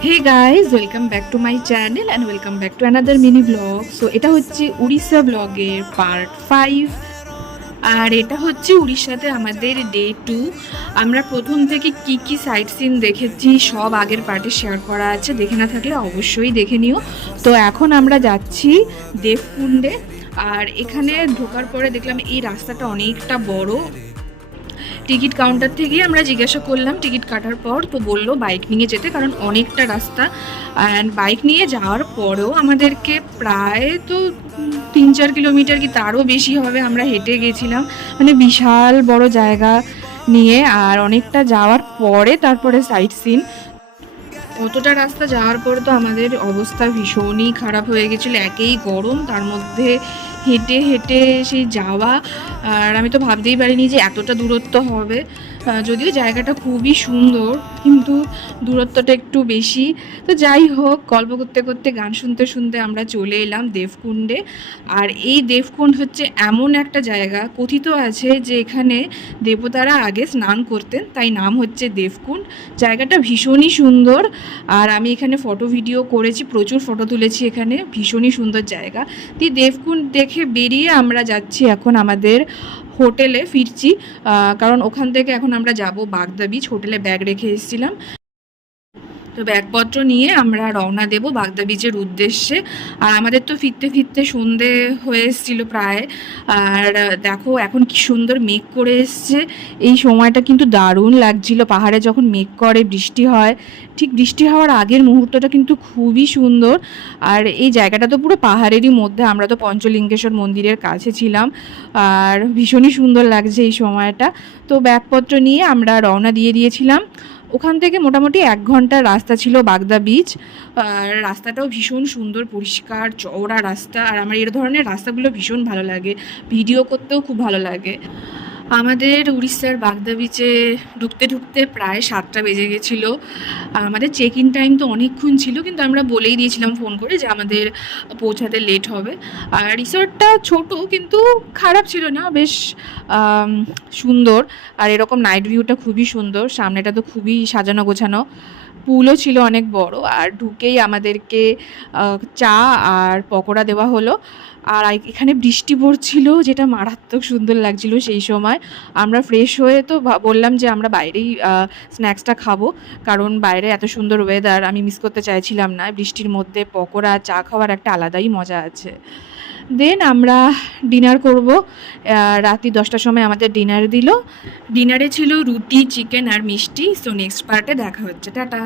Hey guys, welcome back to my channel and welcome back to another mini vlog. So এটা হচ্ছে উড়িষ্যা ব্লগের part 5 আর এটা হচ্ছে উড়িষ্যাতে আমাদের ডে 2। আমরা প্রথম থেকে কি কি সাইট সিন দেখেছি সব আগের পার্টে শেয়ার করা আছে, দেখে না থাকলে অবশ্যই দেখে নিও। তো এখন আমরা যাচ্ছি দেবকুণ্ডে। আর এখানে ঢোকার পরে দেখলাম এই রাস্তাটা অনেকটা বড়। টিকিট কাউন্টার থেকেই আমরা জিজ্ঞাসা করলাম টিকিট কাটার পর, তো বললো বাইক নিয়ে যেতে, কারণ অনেকটা রাস্তা। অ্যান্ড বাইক নিয়ে যাওয়ার পরেও আমাদেরকে প্রায় তো 3-4 কিলোমিটার কি তারও বেশি হবে আমরা হেঁটে গেছিলাম, মানে বিশাল বড় জায়গা নিয়ে। আর অনেকটা যাওয়ার পরে তারপরে সাইট সিন। অতটা রাস্তা যাওয়ার পরে তো আমাদের অবস্থা ভীষণই খারাপ হয়ে গেছিলো, একেই গরম, তার মধ্যে হেঁটে হেঁটে সেই যাওয়া। আর আমি তো ভাবতেই পারিনি যে এতটা দূরত্ব হবে। যদিও জায়গাটা খুবই সুন্দর, কিন্তু দূরত্বটা একটু বেশি। তো যাই হোক, গল্প করতে করতে গান শুনতে শুনতে আমরা চলে এলাম দেবকুণ্ডে। আর এই দেবকুণ্ড হচ্ছে এমন একটা জায়গা, কথিত আছে যে এখানে দেবতারা আগে স্নান করতেন, তাই নাম হচ্ছে দেবকুণ্ড। জায়গাটা ভীষণই সুন্দর। আর আমি এখানে ফটো ভিডিও করেছি, প্রচুর ফটো তুলেছি এখানে, ভীষণই সুন্দর জায়গা। দিয়ে দেবকুণ্ড দেখে বেরিয়ে আমরা যাচ্ছি এখন আমাদের হোটেলে ফিরছি, কারণ ওখান থেকে এখন আমরা যাব বাগদা বিচ। হোটেলে ব্যাগ রেখে এসেছিলাম, তো ব্যাগপত্র নিয়ে আমরা রওনা দেব বাগদা বিচের উদ্দেশ্যে। আর আমাদের তো ফিরতে ফিরতে সন্ধে হয়ে এসেছিল প্রায়। আর দেখো এখন কি সুন্দর মেঘ করে এসছে, এই সময়টা কিন্তু দারুণ লাগছিল। পাহাড়ে যখন মেঘ করে বৃষ্টি হয়, ঠিক বৃষ্টি হওয়ার আগের মুহূর্তটা কিন্তু খুবই সুন্দর। আর এই জায়গাটা তো পুরো পাহাড়েরই মধ্যে, আমরা তো পঞ্চলিঙ্গেশ্বর মন্দিরের কাছে ছিলাম, আর ভীষণই সুন্দর লাগছে এই সময়টা। তো ব্যাগপত্র নিয়ে আমরা রওনা দিয়ে দিয়েছিলাম। ওখান থেকে মোটামুটি 1 ঘন্টার রাস্তা ছিল বাগদা বিচ। আর রাস্তাটাও ভীষণ সুন্দর, পরিষ্কার চওড়া রাস্তা। আর আমার এই ধরনের রাস্তাগুলো ভীষণ ভালো লাগে, ভিডিও করতেও খুব ভালো লাগে। আমাদের উড়িষ্যার বাগদা বিচে ঢুকতে ঢুকতে প্রায় 7টা বেজে গেছিলো। আমাদের চেক ইন টাইম তো অনেকক্ষণ ছিল, কিন্তু আমরা বলেই দিয়েছিলাম ফোন করে যে আমাদের পৌঁছাতে লেট হবে। আর রিসর্টটা ছোট, কিন্তু খারাপ ছিল না, বেশ সুন্দর। আর এরকম নাইট ভিউটা খুবই সুন্দর, সামনেটা তো খুবই সাজানো গোছানো, পুলও ছিল অনেক বড়। আর ঢুকেই আমাদেরকে চা আর পকোড়া দেওয়া হলো। আর এখানে বৃষ্টি পড়ছিল, যেটা মারাত্মক সুন্দর লাগছিল সেই সময়। আমরা ফ্রেশ হয়ে তো বললাম যে আমরা বাইরেই স্ন্যাক্সটা খাবো, কারণ বাইরে এত সুন্দর ওয়েদার আমি মিস করতে চাইছিলাম না। বৃষ্টির মধ্যে পকোড়া চা খাওয়ার একটা আলাদাই মজা আছে। দেন আমরা ডিনার করব। রাত্রি 10টার সময় আমাদের ডিনার দিল। ডিনারে ছিল রুটি, চিকেন আর মিষ্টি। সো নেক্সট পার্টে দেখা হচ্ছে, টাটা।